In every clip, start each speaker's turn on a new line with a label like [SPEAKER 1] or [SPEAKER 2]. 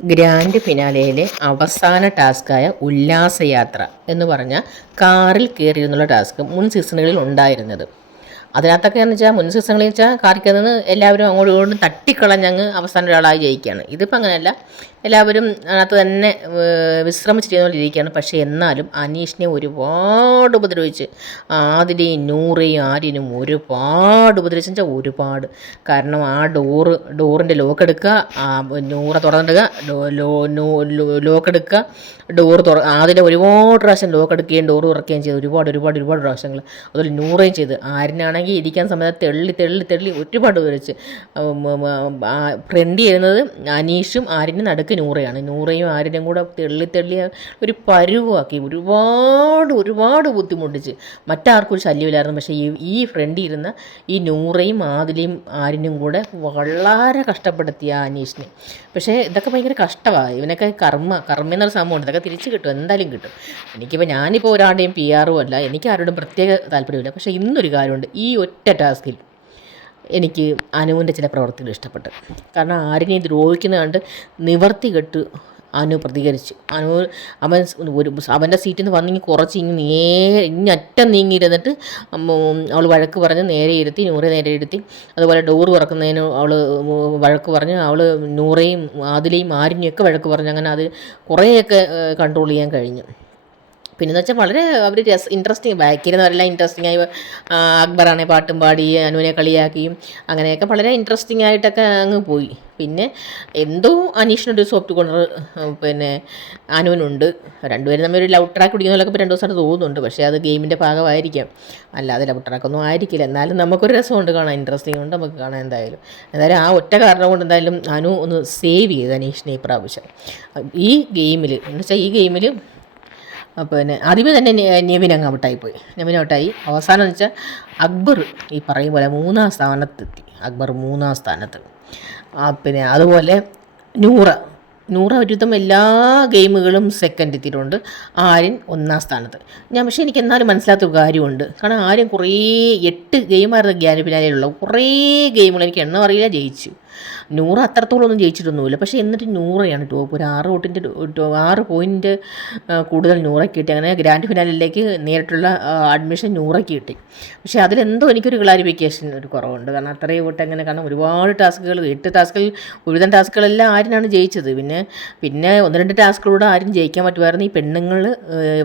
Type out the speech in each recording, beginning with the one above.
[SPEAKER 1] Grand ഫിനാലയിലെ അവസാന ടാസ്ക്കായ ഉല്ലാസയാത്ര എന്ന് പറഞ്ഞ കാറിൽ കയറിയിരുന്നുള്ള ടാസ്ക് മുൻ സീസണുകളിൽ ഉണ്ടായിരുന്നത്. അതിനകത്തൊക്കെ എന്ന് വെച്ചാൽ മുൻ സീസണുകളിൽ വെച്ചാൽ കാറിൽ കയറുന്നത് എല്ലാവരും അങ്ങോട്ടും ഇങ്ങോട്ടും തട്ടിക്കളഞ്ഞങ്ങ് അവസാന ഒരാളായി ജയിക്കുകയാണ് ഇതിപ്പോൾ അങ്ങനെയല്ല. എല്ലാവരും അതിനകത്ത് തന്നെ വിശ്രമിച്ചിരിക്കുന്നവരിയിരിക്കുകയാണ് പക്ഷെ എന്നാലും അനീഷിനെ ഒരുപാട് ഉപദ്രവിച്ച് ആദിലെയും നൂറയും ആര്യനും ഒരുപാട് ഉപദ്രവിച്ചു വെച്ചാൽ ഒരുപാട്. കാരണം ആ ഡോറ് ഡോറിന്റെ ലോക്ക് എടുക്കുക നൂറ തുറന്നിടുക ലോക്ക് എടുക്കുക ഡോർ തുറ ആദിലെ ഒരുപാട് പ്രാവശ്യം ലോക്ക് എടുക്കുകയും ഡോറ് തുറക്കുകയും ചെയ്തു. ഒരുപാട് ഒരുപാട് ഒരുപാട് പ്രാവശ്യങ്ങൾ. അതുപോലെ നൂറയും ചെയ്ത്. ആര്യനാണെങ്കിൽ ഇരിക്കാൻ സമയത്ത് തെള്ളി തെള്ളി തെള്ളി ഒരുപാട് ഉപദ്രവിച്ച് ഫ്രണ്ട് ചെയ്യുന്നത് അനീഷും ആരിനും നടുക്ക് നൂറയാണ്. നൂറയും ആരുടെയും കൂടെ തെള്ളി തെള്ളി ഒരു പരുവാക്കി. ഒരുപാട് ഒരുപാട് ബുദ്ധിമുട്ടിച്ച്. മറ്റാർക്കും ഒരു ശല്യമില്ലായിരുന്നു. പക്ഷേ ഈ ഈ ഫ്രണ്ടിൽ ഇരുന്ന ഈ നൂറയും ആദിലയും ആരിനും കൂടെ വളരെ കഷ്ടപ്പെടുത്തി ആ അനീഷിനെ. പക്ഷേ ഇതൊക്കെ ഭയങ്കര കഷ്ടമാണ്. ഇവനൊക്കെ കർമ്മ കർമ്മ എന്നൊരു സംഭവമുണ്ട്. ഇതൊക്കെ തിരിച്ച് കിട്ടും. എന്തായാലും കിട്ടും. എനിക്കിപ്പോൾ ഞാനിപ്പോൾ ഒരാളുടെയും പി ആറും അല്ല. എനിക്ക് ആരോടും പ്രത്യേക താല്പര്യമില്ല പക്ഷേ ഇന്നൊരു കാര്യമുണ്ട്. ഈ ഒറ്റ ടാസ്കിൽ എനിക്ക് അനുവിന്റെ ചില പ്രവർത്തികൾ ഇഷ്ടപ്പെട്ടു. കാരണം ആരിനെ ദ്രോഹിക്കുന്ന കണ്ട് നിവർത്തി കെട്ട് അനു പ്രതികരിച്ചു. അനു അവൻ ഒരു അവന്റെ സീറ്റിൽ നിന്ന് വന്നിങ്ങി കുറച്ച് ഇങ്ങ് നേരെ ഇങ്ങറ്റം നീങ്ങിയിരുന്നിട്ട് അവൾ വഴക്ക് പറഞ്ഞ് നേരെ ഇരുത്തി നൂറെ നേരെ ഇരുത്തി. അതുപോലെ ഡോർ തുറക്കുന്നതിന് അവൾ വഴക്ക് പറഞ്ഞ് അവൾ നൂറേയും ആദിലയും ആരിനെയും ഒക്കെ വഴക്ക് പറഞ്ഞ് അങ്ങനെ അത് കുറേയൊക്കെ കൺട്രോൾ ചെയ്യാൻ കഴിഞ്ഞു. പിന്നെന്ന് വെച്ചാൽ വളരെ അവർ രസ ഇൻട്രസ്റ്റിങ് ബാക്കിയിരുന്നവരെല്ലാം ഇൻട്രസ്റ്റിംഗ് ആയി അക്ബറാണെ പാട്ടും പാടി അനുവിനെ കളിയാക്കിയും അങ്ങനെയൊക്കെ വളരെ ഇൻട്രസ്റ്റിംഗ് ആയിട്ടൊക്കെ അങ്ങ് പോയി. പിന്നെ എന്തോ അനീഷിനൊരു സോഫ്റ്റ് കോർണർ പിന്നെ അനുവിനുണ്ട്. രണ്ടുപേരും തമ്മിൽ ഒരു ലവ് ട്രാക്ക് പിടിക്കുന്നതിലൊക്കെ ഇപ്പോൾ രണ്ട് ദിവസമായിട്ട് തോന്നുന്നുണ്ട്. പക്ഷേ അത് ഗെയിമിന്റെ ഭാഗമായിരിക്കാം. അല്ലാതെ ലവ് ട്രാക്കൊന്നും ആയിരിക്കില്ല. എന്നാലും നമുക്കൊരു രസമുണ്ട് കാണാൻ ഇൻട്രസ്റ്റിംഗ് ഉണ്ട് നമുക്ക് കാണാൻ എന്തായാലും. എന്തായാലും ആ ഒറ്റ കാരണം കൊണ്ട് എന്തായാലും അനു ഒന്ന് സേവ് ചെയ്ത് അനീഷിനെ ഈ പ്രാവശ്യം. ഈ ഗെയിമിൽ എന്ന് വെച്ചാൽ ഈ ഗെയിമിൽ പിന്നെ ആദ്യമേ തന്നെ നെവിന നെവിൻ അങ്ങ് ഔട്ടായി പോയി. നെവിൻ ഔട്ടായി. അവസാനം എന്ന് വെച്ചാൽ അക്ബർ ഈ പറയും പോലെ മൂന്നാം സ്ഥാനത്തെത്തി. അക്ബർ മൂന്നാം സ്ഥാനത്ത്. പിന്നെ അതുപോലെ നൂറ. നൂറ ഒരുവിധം എല്ലാ ഗെയിമുകളും സെക്കൻഡ് എത്തിയിട്ടുണ്ട്. ആര്യൻ ഒന്നാം സ്ഥാനത്ത്. ഞാൻ പക്ഷേ എനിക്ക് എന്നാലും മനസ്സിലാത്ത ഒരു കാര്യമുണ്ട്. കാരണം ആര്യൻ കുറേ എട്ട് ഗെയിമായിരുന്നു ഗ്യാൻ ഫിനാലിലുള്ള കുറേ ഗെയിമുകൾ എനിക്ക് എണ്ണം അറിയില്ല ജയിച്ചു. നൂറ് അത്രത്തോളം ഒന്നും ജയിച്ചിട്ടൊന്നുമില്ല. പക്ഷേ എന്നിട്ട് നൂറയാണ് ടോപ്പ്. ഒരു ആറ് വോട്ടിന്റെ ആറ് പോയിന്റ് കൂടുതൽ നൂറയ്ക്ക് കിട്ടി. അങ്ങനെ ഗ്രാൻഡ് ഫിനാലിലേക്ക് നേരിട്ടുള്ള അഡ്മിഷൻ നൂറയ്ക്ക് കിട്ടി. പക്ഷേ അതിലെന്തോ എനിക്കൊരു ക്ലാരിഫിക്കേഷൻ ഒരു കുറവുണ്ട്. കാരണം അത്രയും വോട്ട് എങ്ങനെ കാരണം ഒരുപാട് ടാസ്കുകൾ എട്ട് ടാസ്കുകൾ ഒരുവിധം ടാസ്കുകളെല്ലാം ആരിനാണ് ജയിച്ചത്? പിന്നെ പിന്നെ ഒന്ന് രണ്ട് ടാസ്കുകളൂടെ ആരും ജയിക്കാൻ പറ്റുമായിരുന്നു. ഈ പെണ്ണുങ്ങൾ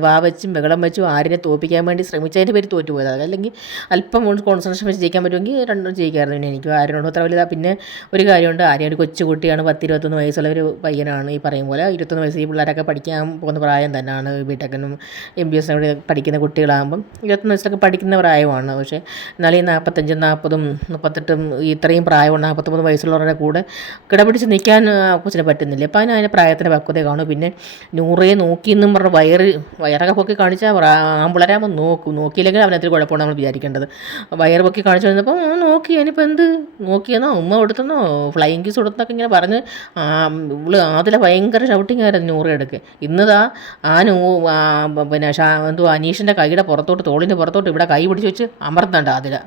[SPEAKER 1] വാ വെച്ചും ബഹളം വെച്ചും ആരിനെ തോപ്പിക്കാൻ വേണ്ടി ശ്രമിച്ചതിന്റെ പേര് തോറ്റുപോയത്. അല്ലെങ്കിൽ അല്പം കോൺസെൻട്രേഷൻ വെച്ച് ജയിക്കാൻ പറ്റുമെങ്കിൽ രണ്ടും ജയിക്കാമായിരുന്നു പിന്നെ എനിക്ക് ആരോടും അത്ര വലിയ പിന്നെ ഒരു കാര്യമുണ്ട്. ആര്യ ഒരു കൊച്ചുകുട്ടിയാണ് പത്ത് ഇരുപത്തൊന്ന് വയസ്സുള്ള ഒരു പയ്യനാണ് ഈ പറയും പോലെ. ഇരുപത്തൊന്ന് വയസ്സ് ഈ പിള്ളേരൊക്കെ പഠിക്കാൻ പോകുന്ന പ്രായം തന്നെയാണ്. ബിടെക്കനും എം ബി എസിനും പഠിക്കുന്ന കുട്ടികളാകുമ്പം ഇരുപത്തൊന്ന് വയസ്സിലൊക്കെ പഠിക്കുന്ന പ്രായമാണ്. പക്ഷേ എന്നാലും ഈ നാൽപ്പത്തഞ്ചും നാൽപ്പതും മുപ്പത്തെട്ടും ഇത്രയും പ്രായമുള്ള നാൽപ്പത്തൊമ്പത് വയസ്സുള്ളവരുടെ കൂടെ കിടപിടിച്ച് നിൽക്കാൻ കൊച്ചിന് പറ്റുന്നില്ല. അപ്പം അതിന് അതിന്റെ പ്രായത്തിന്റെ പക്വത കാണും. പിന്നെ നൂറേ നോക്കി എന്നും പറഞ്ഞ വയറ് വയറൊക്കെ പൊക്കി കാണിച്ചാൽ ആമ്പിളരാകുമ്പോൾ നോക്കും. നോക്കിയില്ലെങ്കിൽ അവനത്തിരി കുഴപ്പമാണ് നമ്മൾ വിചാരിക്കേണ്ടത്. വയറ് പൊക്കി കാണിച്ചു വന്നപ്പോൾ നോക്കി. അതിനിപ്പോൾ എന്ത്? നോക്കിയെന്നോ? ഉമ്മ കൊടുത്തെന്നോ? ഫ്ലൈങ് കിസ് കൊടുത്തൊക്കെ ഇങ്ങനെ പറഞ്ഞ് ഇവൾ ആദിലെ ഭയങ്കര ഷൗട്ടിങ് ആയിരുന്നു നൂറയെടുക്ക് ഇന്നതാ ആ നൂ പിന്നെ ഷാ എന്തോ അനീഷിന്റെ കൈയുടെ പുറത്തോട്ട് തോളിന്റെ പുറത്തോട്ട് ഇവിടെ കൈ പിടിച്ച് വെച്ച് അമർത്തണ്ട അതില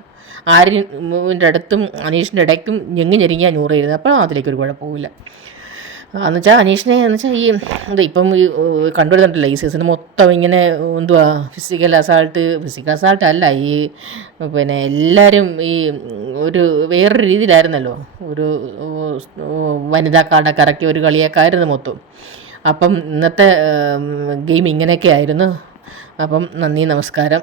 [SPEAKER 1] ആരിന്റെ അടുത്തും അനീഷിന്റെ ഇടയ്ക്കും ഞെങ്ങി ഞെരുങ്ങിയാൽ നൂറ് ഇരുന്നത്. അപ്പോൾ അതിലേക്ക് ഒരു കുഴപ്പമില്ല എന്ന് വെച്ചാൽ അനീഷിനെ എന്ന് വെച്ചാൽ ഈ എന്താ ഇപ്പം ഈ കണ്ടുവരുന്നുണ്ടല്ലോ ഈ സീസൺ മൊത്തം ഇങ്ങനെ എന്തുവാ ഫിസിക്കൽ അസാൾട്ട് ഫിസിക്കൽ അസാൾട്ട് അല്ല ഈ പിന്നെ എല്ലാവരും ഈ ഒരു വേറൊരു രീതിയിലായിരുന്നല്ലോ. ഒരു വനിതാ കാർഡൊക്കെ ഇറക്കി ഒരു കളിയൊക്കെ ആയിരുന്നു മൊത്തം. അപ്പം ഇന്നത്തെ ഗെയിം ഇങ്ങനെയൊക്കെ ആയിരുന്നു. അപ്പം നന്ദി നമസ്കാരം.